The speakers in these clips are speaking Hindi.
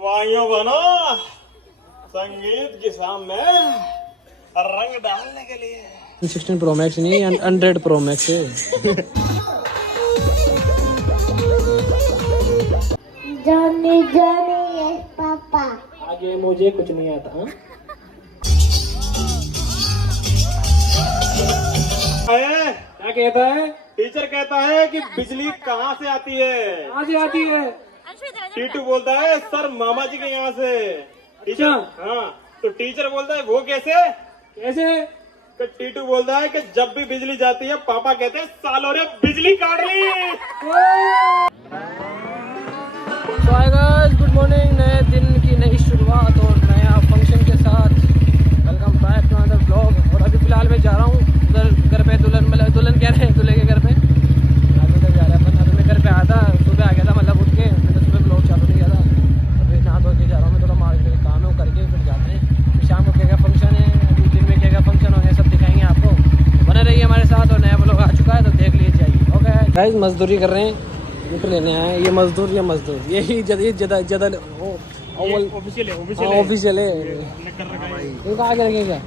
भाइयों बनो संगीत के सामने रंग डालने के लिए 16 Pro Max नहीं 100 Pro Max है। जानी जानी है पापा। आगे मुझे कुछ नहीं आता। क्या कहता है? टीचर कहता है कि बिजली कहाँ से आती है? कहाँ से आती है? टीटू बोलता है सर मामा जी के यहाँ से। टीचर हाँ तो टीचर बोलता है वो कैसे? कैसे? तो टीटू बोलता है कि जब भी बिजली जाती है पापा कहते हैं सालों ने बिजली काट ली। Good morning. नए दिन की नई शुरुआत और नया फंक्शन के साथ welcome back to another blog. और अभी फिलहाल मैं जा रहा हूँ उधर घर पे दुल्हन कह रहे हैं दूल्हे के घर पे। उधर जा रहा है। अभी मैं घर पे आया था, सुबह आ गया था, मतलब उठ के मैंने सुबह ब्लॉग चालू नहीं किया था। अभी नहा धो के जा रहा हूँ मैं, थोड़ा मार्केट का काम है वो करके फिर जाते हैं। फिर शाम को क्या क्या फंक्शन है, अभी दिन में क्या क्या फंक्शन होंगे सब दिखाएंगे आपको। बने रहिए हमारे साथ। और नया ब्लॉग आ चुका है तो देख लीजिए। ओके गाइस, मजदूरी कर रहे हैं, बुक लेने आए। ये मजदूर यही जदा ऑफिशियल है। इनको आगे रखें क्या?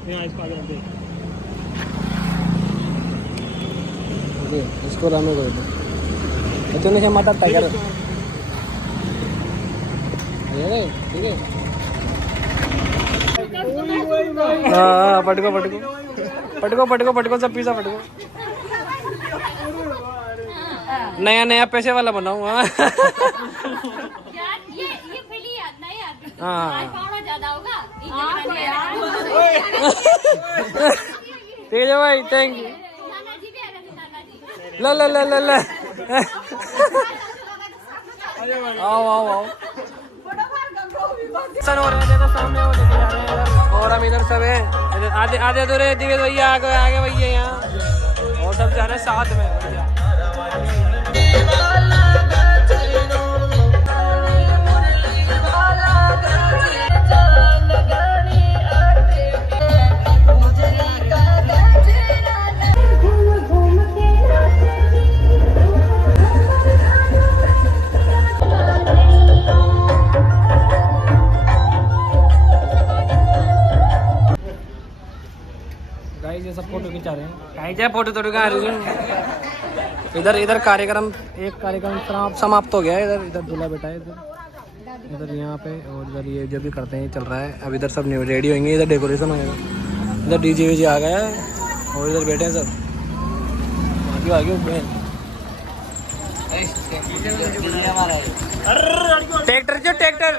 इसको रामे को दो। तूने क्या माता टाइगर? ठीक है। हाँ पटको सब पिज़्ज़ा पटको। नया पैसे वाला बनाऊँ। हाँ ठीक है भाई, थैंक यू। ला आओ सन हो रहे हैं, देखो सामने वो लेके जा रहे हैं इधर। और हम इधर सब है आधे अधूरे दिव्य भैया आगे भैया यहाँ, और सब जा रहे हैं साथ में भैया। गाइस ये सब फोटो खिंचा रहे हैं। कहीं जाए फोटो खिंचा रहे हैं। इधर कार्यक्रम समाप्त हो गया है। इधर दूल्हा बैठा है इधर यहाँ पे, और इधर ये जो भी करते हैं चल रहा है। अब इधर सब रेडी होंगे, इधर डेकोरेशन होगा, इधर डीजे वीजे आ गया है और इधर बैठे हैं सब। आगे ट्रैक्टर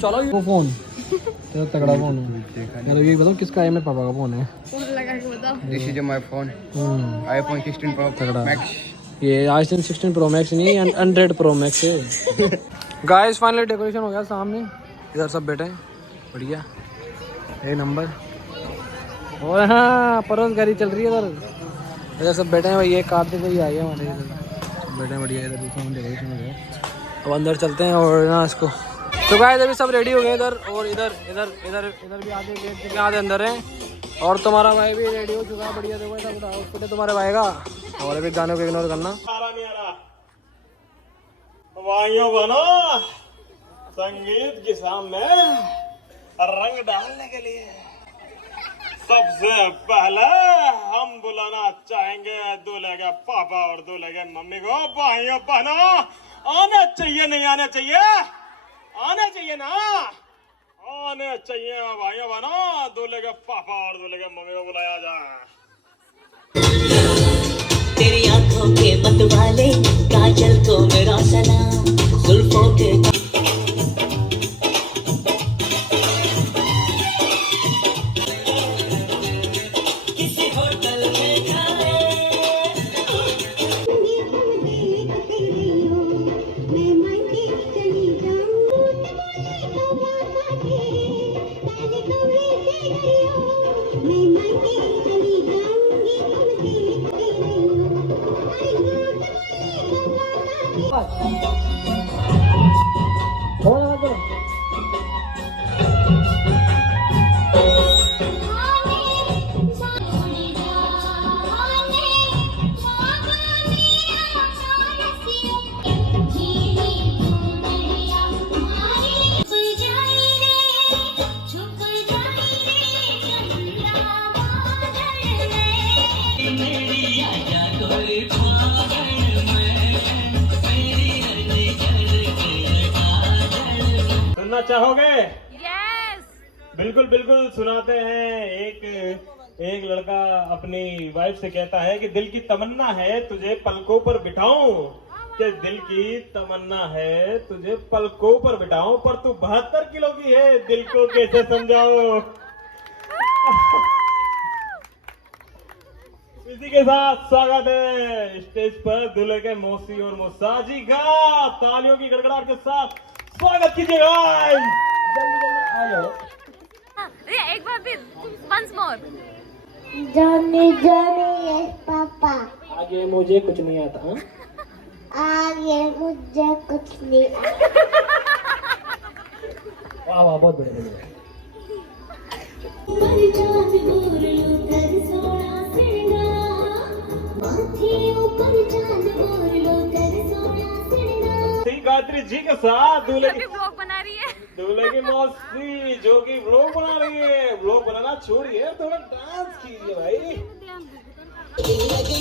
चलो। वो फोन तेरा तगड़ा फोन है यार, ये बताओ किसका है? मेरे पापा का फोन है। This is my phone. iPhone 16 Pro Max. ये iPhone 16 Pro Max नहीं 100 Pro Max है। गाइस फाइनली डेकोरेशन हो गया सामने, इधर सब बैठे हैं बढ़िया एक नंबर। और हाँ परोसगारी चल रही है इधर सब बैठे हैं भाई। ये कार्तिक भाई आए हैं हमारे इधर, सब बैठे हैं बढ़िया। इधर डेकोरेशन हो गया, अब अंदर चलते हैं। और ना इसको तो गाइस अभी सब रेडी हो गए इधर, और इधर भी आधे गेट के आधे अंदर हैं। और तुम्हारा भाई भी रेडी हो चुका है बढ़िया। देखो सब आउटफिट है तुम्हारे भाई का। और अभी गानों को इग्नोर करना। भाइयों बनो संगीत के सामने रंग डालने के लिए सबसे पहले हम बुलाना चाहेंगे दूल्हे के पापा और दूल्हे के मम्मी को। भाइयों बनो आना चाहिए, नहीं आना चाहिए? आना चाहिए ना, आने चाहिए भाइयों बहनों। दूल्हे के पापा और दूल्हे के मम्मी को बुलाया जाए। तेरी आंखों के मतवाले काजल को मेरा सलाम, जुल्फों के किसी होटल में खाए। चाहोगे? यस। बिल्कुल बिल्कुल सुनाते हैं। एक लड़का अपनी वाइफ से कहता है कि दिल की तमन्ना है तुझे पलकों पर बिठाऊं, कि दिल की तमन्ना है तुझे पलकों पर बिठाऊं, पर तू 72 किलो की है, दिल को कैसे समझाऊं। इसी के साथ स्वागत है स्टेज पर दूल्हे के मौसी और मौसा जी का। तालियों की गड़गड़ाहट के साथ स्वागत कीजिएगा। जल्दी जल्दी आ जाओ। एक बार फिर, once more. Johnny Johnny yes papa. आगे मुझे कुछ नहीं आता। हाँ? आगे मुझे कुछ नहीं आता। वाह वाह, बहुत बढ़िया। श्री गायत्री जी के साथ दूल्हे की ब्लॉग बना रही है। दूल्हे की मौसी जो कि व्लॉग बना रही है। व्लॉग बनाना छोड़िए, थोड़ा डांस कीजिए भाई। आगे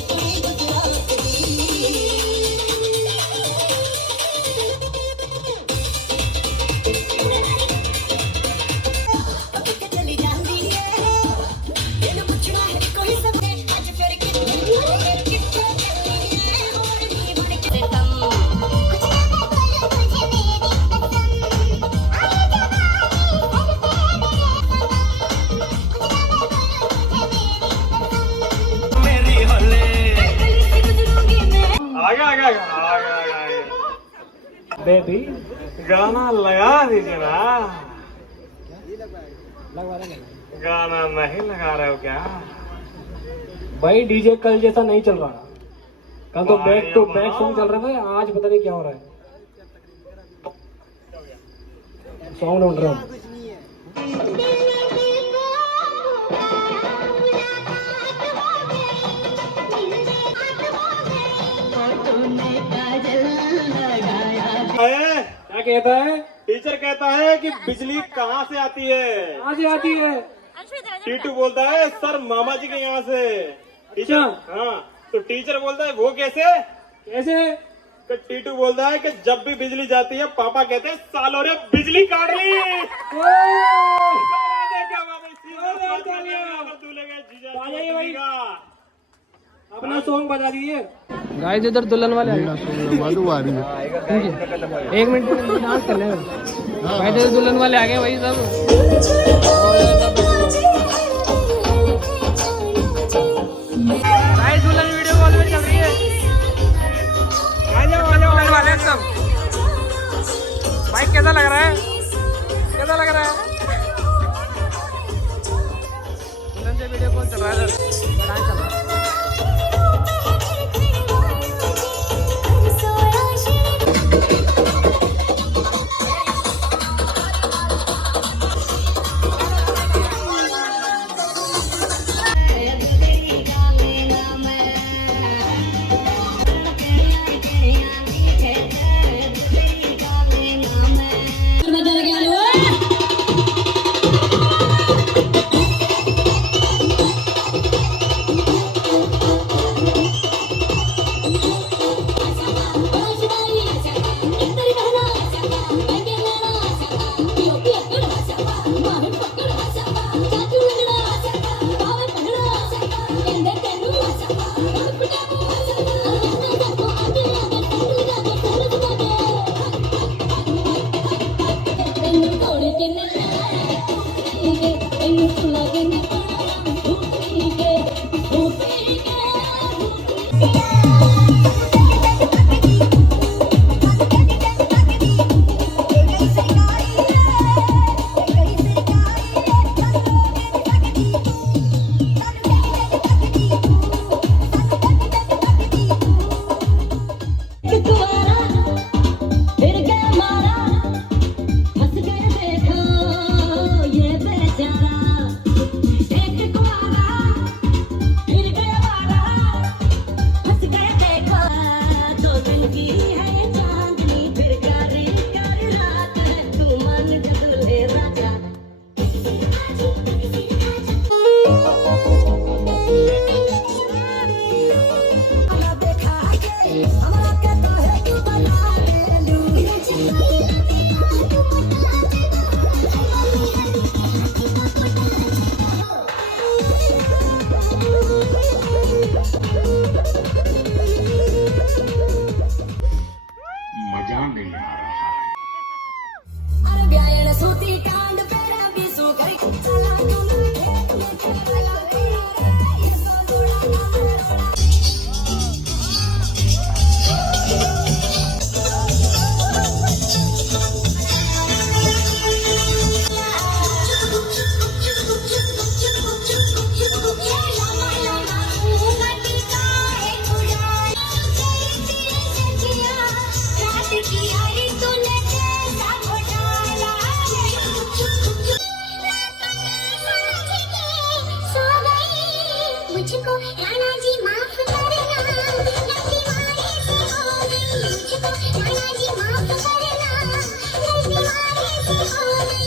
बेबी गाना लगा दीजिए ना। लगवा देंगे। गाना नहीं लगा रहे हो क्या? भाई डीजे कल जैसा नहीं चल रहा। कल तो भाई बैक टू बैक वाह। सॉन्ग चल रहा था, आज पता नहीं क्या हो रहा है। सॉन्ग ढूंढ रहा हूँ। क्या कहता है? टीचर कहता है कि बिजली कहाँ से आती है? कहाँ से आती है? टीटू बोलता है सर मामा जी के यहाँ से। टीचर हाँ, तो टीचर बोलता है वो कैसे? कैसे? तो टीटू बोलता है कि जब भी बिजली जाती है पापा कहते हैं सालों ने बिजली काट ली। क्या बात है, क्या बात है। दूल्हे के जीजा का अपना सॉन्ग बजा दीजिए। गाइस इधर दुल्हन वाले आ गए। एक मिनट डांस कर ले। गाइस इधर दुल्हन वाले आ गए वही सब। गाइस दुल्हन वीडियो कॉल में चल रही है। आ जाओ दुल्हन वाले सब। भाई कैसा लग रहा है? कैसा लग रहा है? दुल्हन से वीडियो कॉल चल रहा है। डांस चल रहा है। मुझको राणा जी माफ करना, गलती मारे से हो गई। मुझको राणा जी माफ करना, गलती मारे से हो गई।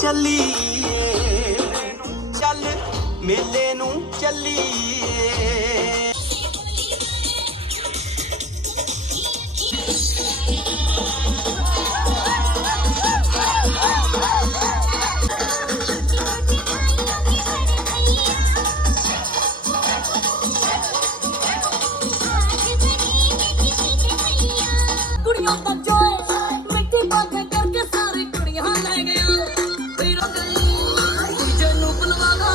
ਚੱਲੀਏ ਚੱਲ ਮੇਲੇ ਨੂੰ ਚੱਲੀਏ कुड़ियों का जोए मिट्टी बांधे करके सारी कुड़ियां ले गया फिर गई जन्नू बुलवागा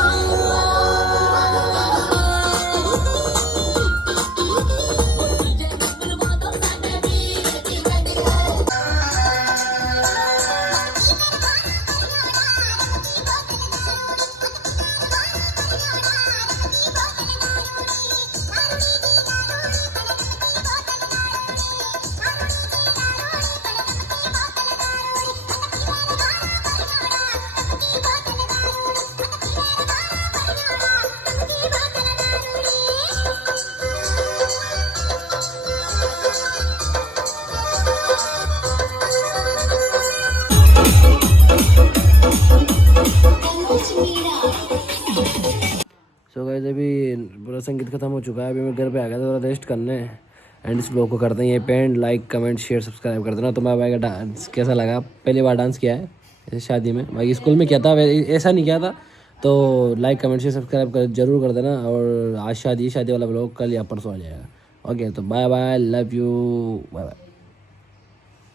सो गाइस अभी पूरा संगीत खत्म हो चुका है। अभी मैं घर पे आ गया थोड़ा रेस्ट करने एंड इस ब्लॉग को करते हैं ये पेंट लाइक कमेंट शेयर सब्सक्राइब कर देना। तो मैं भाई का डांस कैसा लगा, पहली बार डांस किया है ऐसे शादी में, बाकी स्कूल में किया था ऐसा नहीं किया था। तो लाइक कमेंट शेयर सब्सक्राइब कर जरूर कर देना। और आज शादी वाला ब्लॉग कल या परसों आ जाएगा। ओके तो bye bye, love you, bye bye.